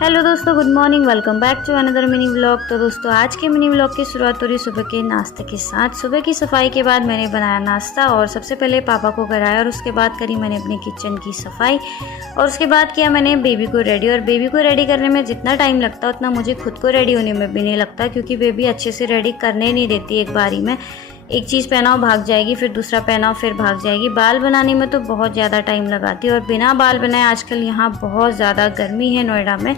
Hello दोस्तों, good morning. Welcome back to another mini vlog. तो दोस्तों आज के मिनी व्लॉग की शुरुआत हो रही सुबह के नाश्ते के साथ। सुबह की सफाई के बाद मैंने बनाया नाश्ता और सबसे पहले पापा को कराया और उसके बाद करी मैंने अपनी किचन की सफाई और उसके बाद किया मैंने बेबी को रेडी। और बेबी को रेडी करने में जितना टाइम लगता है उतना मुझे खुद को रेडी होने में भी नहीं लगता, क्योंकि बेबी अच्छे से रेडी करने नहीं देती। एक बारी में एक चीज़ पहनाओ भाग जाएगी, फिर दूसरा पहनाओ फिर भाग जाएगी। बाल बनाने में तो बहुत ज़्यादा टाइम लगाती है और बिना बाल बनाए आजकल यहाँ बहुत ज़्यादा गर्मी है नोएडा में,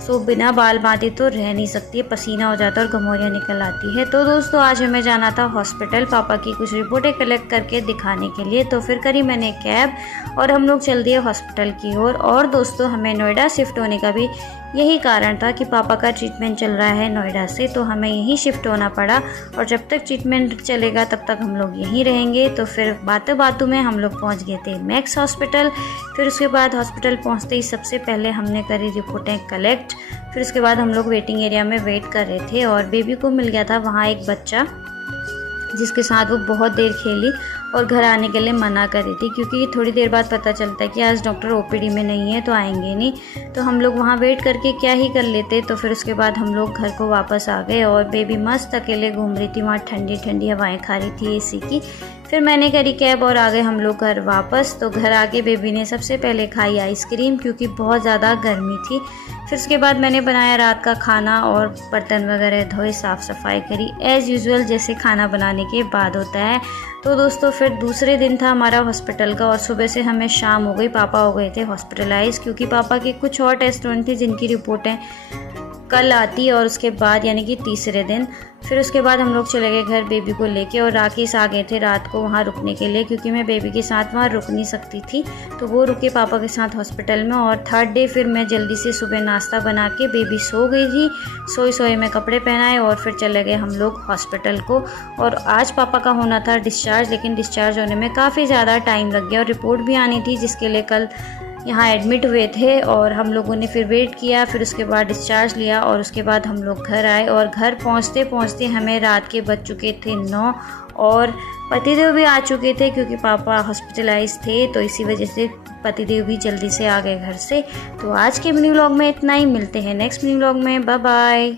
सो बिना बाल बांधे तो रह नहीं सकती है, पसीना हो जाता है और गमौरियाँ निकल आती है। तो दोस्तों आज हमें जाना था हॉस्पिटल पापा की कुछ रिपोर्टें कलेक्ट करके दिखाने के लिए। तो फिर करी मैंने कैब और हम लोग चल दिए हॉस्पिटल की ओर। और दोस्तों हमें नोएडा शिफ्ट होने का भी यही कारण था कि पापा का ट्रीटमेंट चल रहा है नोएडा से, तो हमें यहीं शिफ्ट होना पड़ा। और जब तक ट्रीटमेंट चलेगा तब तक हम लोग यहीं रहेंगे। तो फिर बातों बातों में हम लोग पहुंच गए थे मैक्स हॉस्पिटल। फिर उसके बाद हॉस्पिटल पहुंचते ही सबसे पहले हमने करी रिपोर्टें कलेक्ट। फिर उसके बाद हम लोग वेटिंग एरिया में वेट कर रहे थे और बेबी को मिल गया था वहाँ एक बच्चा जिसके साथ वो बहुत देर खेली और घर आने के लिए मना कर रही थी, क्योंकि थोड़ी देर बाद पता चलता है कि आज डॉक्टर ओपीडी में नहीं है तो आएंगे नहीं। तो हम लोग वहाँ वेट करके क्या ही कर लेते। तो फिर उसके बाद हम लोग घर को वापस आ गए और बेबी मस्त अकेले घूम रही थी, वहाँ ठंडी ठंडी हवाएं खा रही थी एसी की। फिर मैंने करी कैब और आ गए हम लोग घर वापस। तो घर आके बेबी ने सबसे पहले खाई आइसक्रीम, क्योंकि बहुत ज़्यादा गर्मी थी। फिर उसके बाद मैंने बनाया रात का खाना और बर्तन वगैरह धोए, साफ़ सफाई करी एज़ यूजुअल जैसे खाना बनाने के बाद होता है। तो दोस्तों फिर दूसरे दिन था हमारा हॉस्पिटल का और सुबह से हमें शाम हो गई। पापा हो गए थे हॉस्पिटलाइज, क्योंकि पापा के कुछ और टेस्ट होने थे जिनकी रिपोर्टें कल आती और उसके बाद यानी कि तीसरे दिन। फिर उसके बाद हम लोग चले गए घर बेबी को लेके और राकेश आ गए थे रात को वहाँ रुकने के लिए, क्योंकि मैं बेबी के साथ वहाँ रुक नहीं सकती थी। तो वो रुके पापा के साथ हॉस्पिटल में। और थर्ड डे फिर मैं जल्दी से सुबह नाश्ता बना के, बेबी सो गई थी, सोए में कपड़े पहनाए और फिर चले गए हम लोग हॉस्पिटल को। और आज पापा का होना था डिस्चार्ज, लेकिन डिस्चार्ज होने में काफ़ी ज़्यादा टाइम लग गया और रिपोर्ट भी आनी थी, जिसके लिए कल यहाँ एडमिट हुए थे। और हम लोगों ने फिर वेट किया, फिर उसके बाद डिस्चार्ज लिया और उसके बाद हम लोग घर आए। और घर पहुँचते पहुँचते हमें रात के बज चुके थे 9 और पतिदेव भी आ चुके थे, क्योंकि पापा हॉस्पिटलाइज थे तो इसी वजह से पतिदेव भी जल्दी से आ गए घर से। तो आज के मिनी व्लॉग में इतना ही, मिलते हैं नेक्स्ट मिनी व्लॉग में। Bye bye.